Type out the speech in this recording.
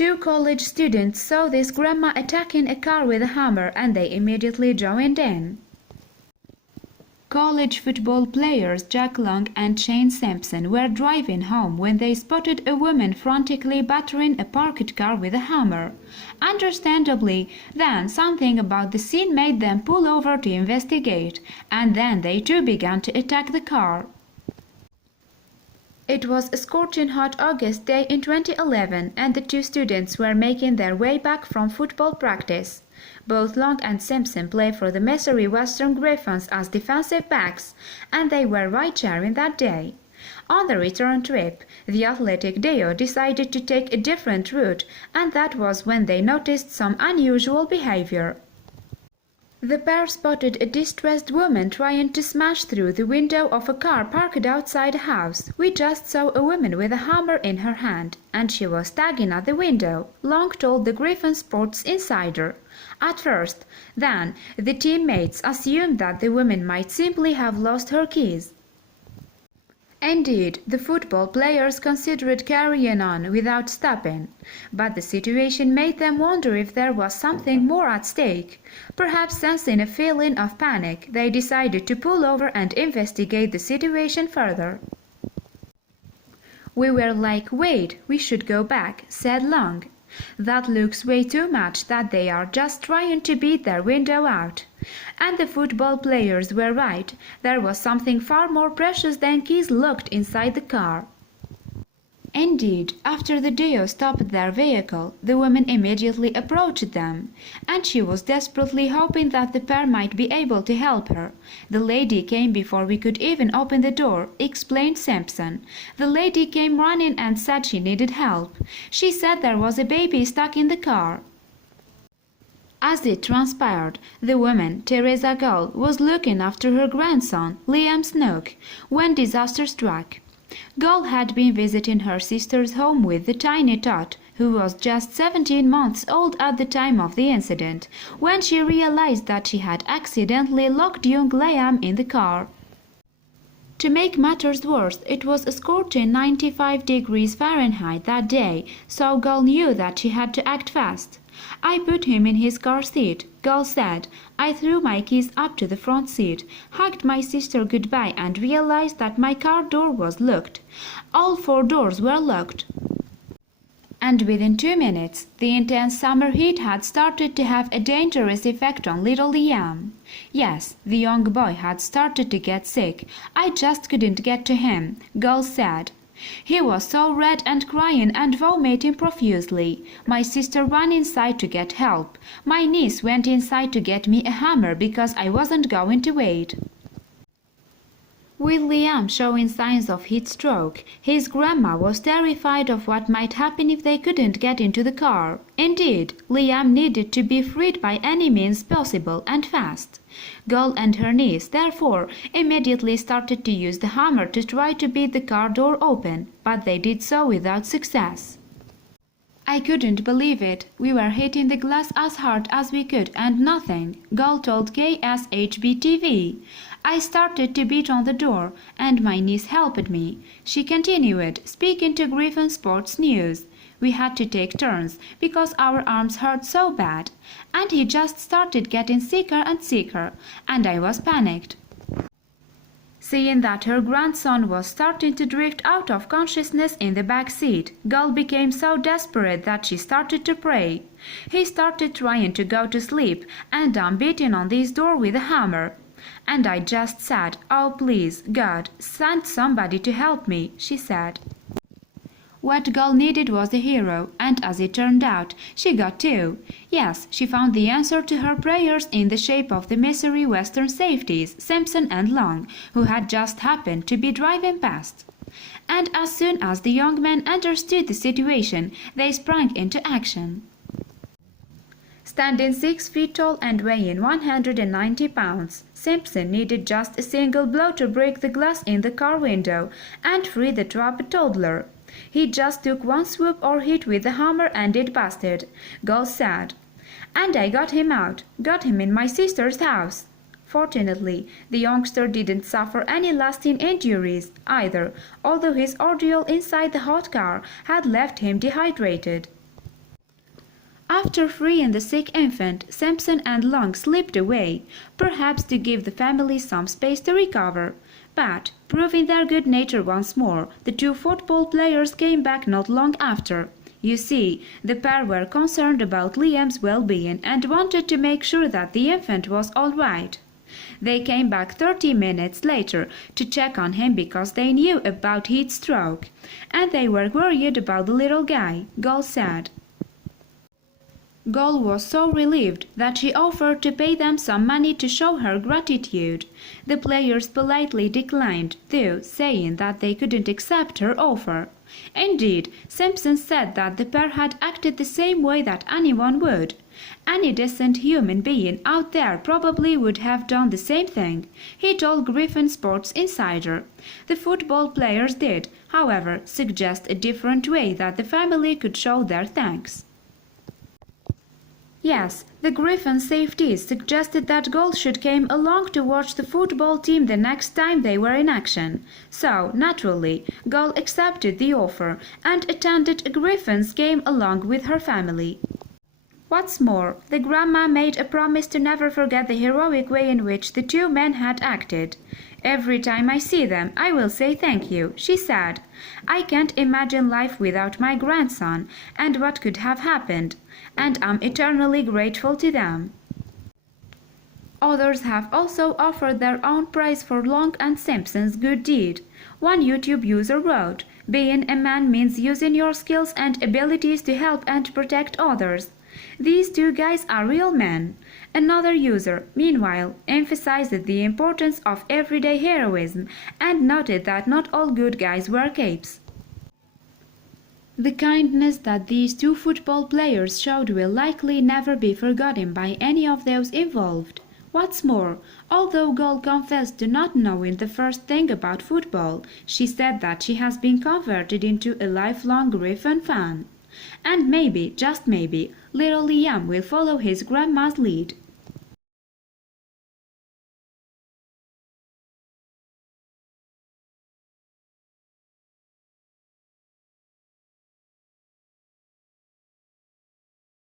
Two college students saw this grandma attacking a car with a hammer and they immediately joined in. College football players Jack Long and Shane Simpson were driving home when they spotted a woman frantically battering a parked car with a hammer. Understandably, then something about the scene made them pull over to investigate, and then they too began to attack the car. It was a scorching hot August day in 2011 and the two students were making their way back from football practice. Both Long and Simpson play for the Missouri Western Griffons as defensive backs, and they were ridesharing that day. On the return trip, the athletic duo decided to take a different route, and that was when they noticed some unusual behavior. The pair spotted a distressed woman trying to smash through the window of a car parked outside a house. "We just saw a woman with a hammer in her hand, and she was tagging at the window," Long told the Griffon Sports Insider. At first, then, the teammates assumed that the woman might simply have lost her keys. Indeed, the football players considered carrying on without stopping, but the situation made them wonder if there was something more at stake. Perhaps sensing a feeling of panic, they decided to pull over and investigate the situation further. "We were like, wait, we should go back," said Long. "That looks way too much that they are just trying to beat their window out." And the football players were right. There was something far more precious than keys locked inside the car. Indeed, after the duo stopped their vehicle, the woman immediately approached them, and she was desperately hoping that the pair might be able to help her. "The lady came before we could even open the door," explained Simpson. "The lady came running and said she needed help. She said there was a baby stuck in the car." As it transpired, the woman, Teresa Gull, was looking after her grandson, Liam Snook, when disaster struck. Gull had been visiting her sister's home with the tiny tot, who was just 17 months old at the time of the incident, when she realized that she had accidentally locked young Liam in the car. To make matters worse, it was a scorching 95 degrees Fahrenheit that day, so Gull knew that she had to act fast. "I put him in his car seat," Gull said. "I threw my keys up to the front seat, hugged my sister goodbye and realized that my car door was locked. All 4 doors were locked. And within 2 minutes, the intense summer heat had started to have a dangerous effect on little Liam. Yes, the young boy had started to get sick. I just couldn't get to him," Gull said. "He was so red and crying and vomiting profusely. My sister ran inside to get help. My niece went inside to get me a hammer because I wasn't going to wait." With Liam showing signs of heat stroke, his grandma was terrified of what might happen if they couldn't get into the car. Indeed, Liam needed to be freed by any means possible and fast. Gull and her niece, therefore, immediately started to use the hammer to try to beat the car door open, but they did so without success. "I couldn't believe it. We were hitting the glass as hard as we could and nothing," Gull told KSHB-TV. "I started to beat on the door, and my niece helped me," she continued, speaking to Griffon Sports News. "We had to take turns because our arms hurt so bad, and he just started getting sicker and sicker, and I was panicked." Seeing that her grandson was starting to drift out of consciousness in the back seat, Gull became so desperate that she started to pray. "He started trying to go to sleep, and I'm beating on this door with a hammer. And I just said, 'Oh please, God, send somebody to help me,'" she said. What Gull needed was a hero, and as it turned out, she got 2. Yes, she found the answer to her prayers in the shape of the Missouri Western safeties, Simpson and Long, who had just happened to be driving past. And as soon as the young men understood the situation, they sprang into action. Standing 6 feet tall and weighing 190 pounds, Simpson needed just a single blow to break the glass in the car window and free the trapped toddler. "He just took one swoop or hit with the hammer and it busted," Gull said. "And I got him out, got him in my sister's house." Fortunately, the youngster didn't suffer any lasting injuries either, although his ordeal inside the hot car had left him dehydrated. After freeing the sick infant, Simpson and Long slipped away, perhaps to give the family some space to recover. But, proving their good nature once more, the two football players came back not long after. You see, the pair were concerned about Liam's well-being and wanted to make sure that the infant was all right. They came back 30 minutes later to check on him because they knew about heat stroke, and they were worried about the little guy, Gull said. Gull was so relieved that she offered to pay them some money to show her gratitude. The players politely declined, though, saying that they couldn't accept her offer. Indeed, Simpson said that the pair had acted the same way that anyone would. Any decent human being out there probably would have done the same thing, he told Griffon Sports Insider. The football players did, however, suggest a different way that the family could show their thanks. Yes, the Griffon safeties suggested that Gull should come along to watch the football team the next time they were in action. So, naturally, Gull accepted the offer and attended a Griffon's game along with her family. What's more, the grandma made a promise to never forget the heroic way in which the two men had acted. "Every time I see them, I will say thank you," she said. "I can't imagine life without my grandson and what could have happened, and I'm eternally grateful to them." Others have also offered their own praise for Long and Simpson's good deed. One YouTube user wrote, "Being a man means using your skills and abilities to help and protect others. These two guys are real men." Another user, meanwhile, emphasized the importance of everyday heroism and noted that not all good guys wear capes. The kindness that these two football players showed will likely never be forgotten by any of those involved. What's more, although Gull confessed to not knowing the first thing about football, she said that she has been converted into a lifelong Griffon fan. And maybe, just maybe, little Liam will follow his grandma's lead.